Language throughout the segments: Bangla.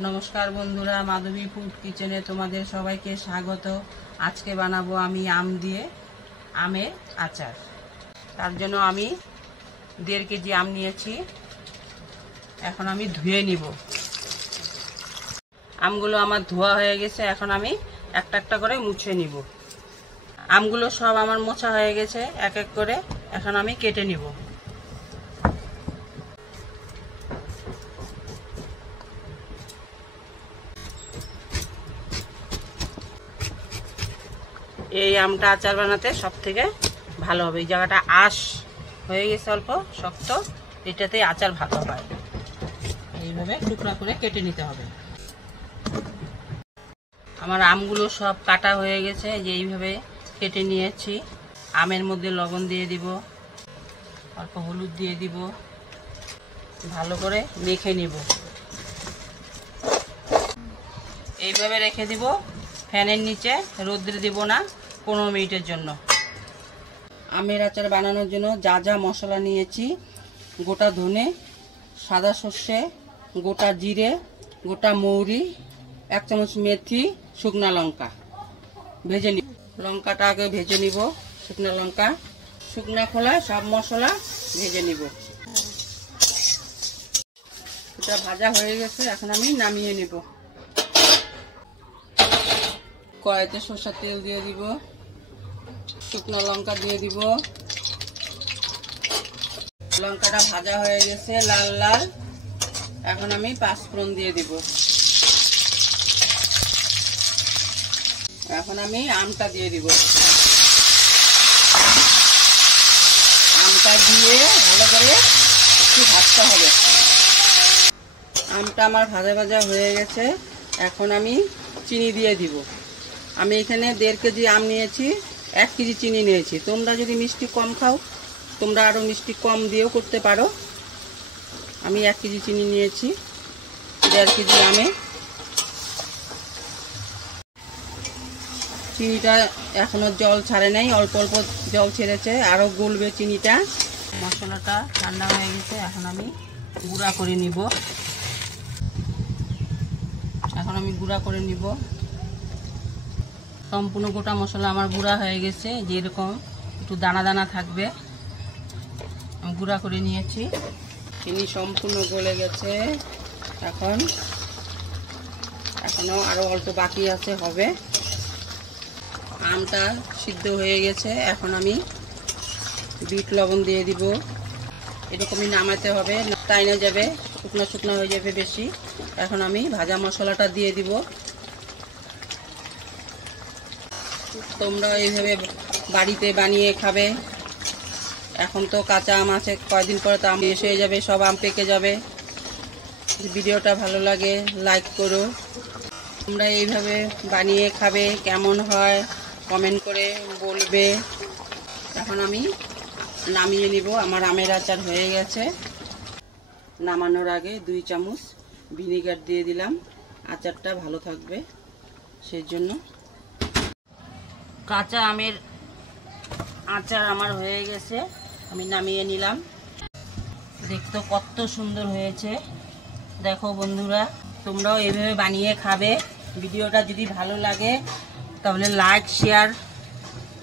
नमस्कार बंधुरा माधवी फूड किचेने तुम्हारे सबाइके स्वागत। आज के बानाबो आमी आम दिए आमेर आचार। तार जोन्नो आमी 1.5 केजी आम निয়েছি। এখন আমি ধুয়ে নিব। আমগুলো আমার ধোয়া হয়ে গেছে, এখন আমি একটা একটা করে মুছে নিব। আমগুলো সব আমার মোছা হয়ে গেছে এক এক করে, এখন আমি কেটে নিব। এই আমটা আচার বানাতে সবথেকে ভালো হবে। এই জায়গাটা আঁশ হয়ে গেছে অল্প শক্ত, এটাতে আচার ভালো হয়। এইভাবে টুকরা করে কেটে নিতে হবে। আমার আমগুলো সব কাটা হয়ে গেছে, যে এইভাবে কেটে নিয়েছি। আমের মধ্যে লবণ দিয়ে দিব, অল্প হলুদ দিয়ে দিব, ভালো করে মেখে নিব। এইভাবে রেখে দিব ফ্যানের নিচে, রোদ্রে দিব না 15 মিনিটের জন্য। আমের আচার বানানোর জন্য যা যা মশলা নিয়েছি: গোটা ধনে, সাদা সর্ষে, গোটা জিরে, গোটা মৌরি, 1 চামচ মেথি, শুকনা লঙ্কা ভেজে নিব। লঙ্কাটা আগে ভেজে নিব, শুকনা লঙ্কা, শুকনা খোলায় সব মশলা ভেজে নিব। এটা ভাজা হয়ে গেছে, এখন আমি নামিয়ে নিব। কড়াইতে সরষের তেল দিয়ে দিব, শুকনো লঙ্কা দিয়ে দিব। লঙ্কাটা ভাজা হয়ে গেছে লাল লাল, এখন আমি 5 ফোড়ন দিয়ে দিব। এখন আমি আমটা দিয়ে দিব। আমটা দিয়ে ভালো করে একটু ভাজতে হবে। আমটা আমার ভাজা ভাজা হয়ে গেছে, এখন আমি চিনি দিয়ে দিব। আমি এখানে 1.5 কেজি আম নিয়েছি, 1 কেজি চিনি নিয়েছি। তোমরা যদি মিষ্টি কম খাও, তোমরা আরও মিষ্টি কম দিয়েও করতে পারো। আমি 1 কেজি চিনি নিয়েছি 1.5 কেজি আমে। চিনিটা এখনো জল ছাড়ে নাই, অল্প অল্প জল ছেড়েছে, আরও গলবে চিনিটা। মশলাটা ঠান্ডা হয়ে গেছে, এখন আমি গুঁড়া করে নিব। এখন আমি গুঁড়া করে নিব। সম্পূর্ণ গোটা মশলা আমার গুঁড়া হয়ে গেছে, যেরকম একটু দানা দানা থাকবে আমি গুঁড়া করে নিয়েছি। চিনি সম্পূর্ণ গলে গেছে, এখনো আরো অল্প বাকি আছে, হবে। আমটা সিদ্ধ হয়ে গেছে, এখন আমি বিট লবণ দিয়ে দিব। এরকমই নামাতে হবে, তাই না যাবে, শুকনো শুকনো হয়ে যাবে বেশি। এখন আমি ভাজা মশলাটা দিয়ে দিব। তোমরা এইভাবে বাড়িতে বানিয়ে খাবে। এখন তো কাঁচা আম আছে, কয়েকদিন পরে তো আম শেষ হয়ে যাবে, সব আম পেকে যাবে। ভিডিওটা ভালো লাগে লাইক করো। তোমরা এইভাবে বানিয়ে খাবে, কেমন হয় কমেন্ট করে বলবে। এখন আমি নামিয়ে নিব। আমার আমের আচার হয়ে গেছে। নামানোর আগে 2 চামচ ভিনেগার দিয়ে দিলাম, আচারটা ভালো থাকবে সেই জন্য। কাঁচা আমের আচার আমার হয়ে গেছে, আমি নামিয়ে নিলাম। দেখতে কত সুন্দর হয়েছে, দেখো বন্ধুরা, তোমরাও এইভাবে বানিয়ে খাবে। ভিডিওটা যদি ভালো লাগে তাহলে লাইক শেয়ার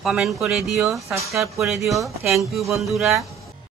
কমেন্ট করে দিও, সাবস্ক্রাইব করে দিও। থ্যাংক ইউ বন্ধুরা।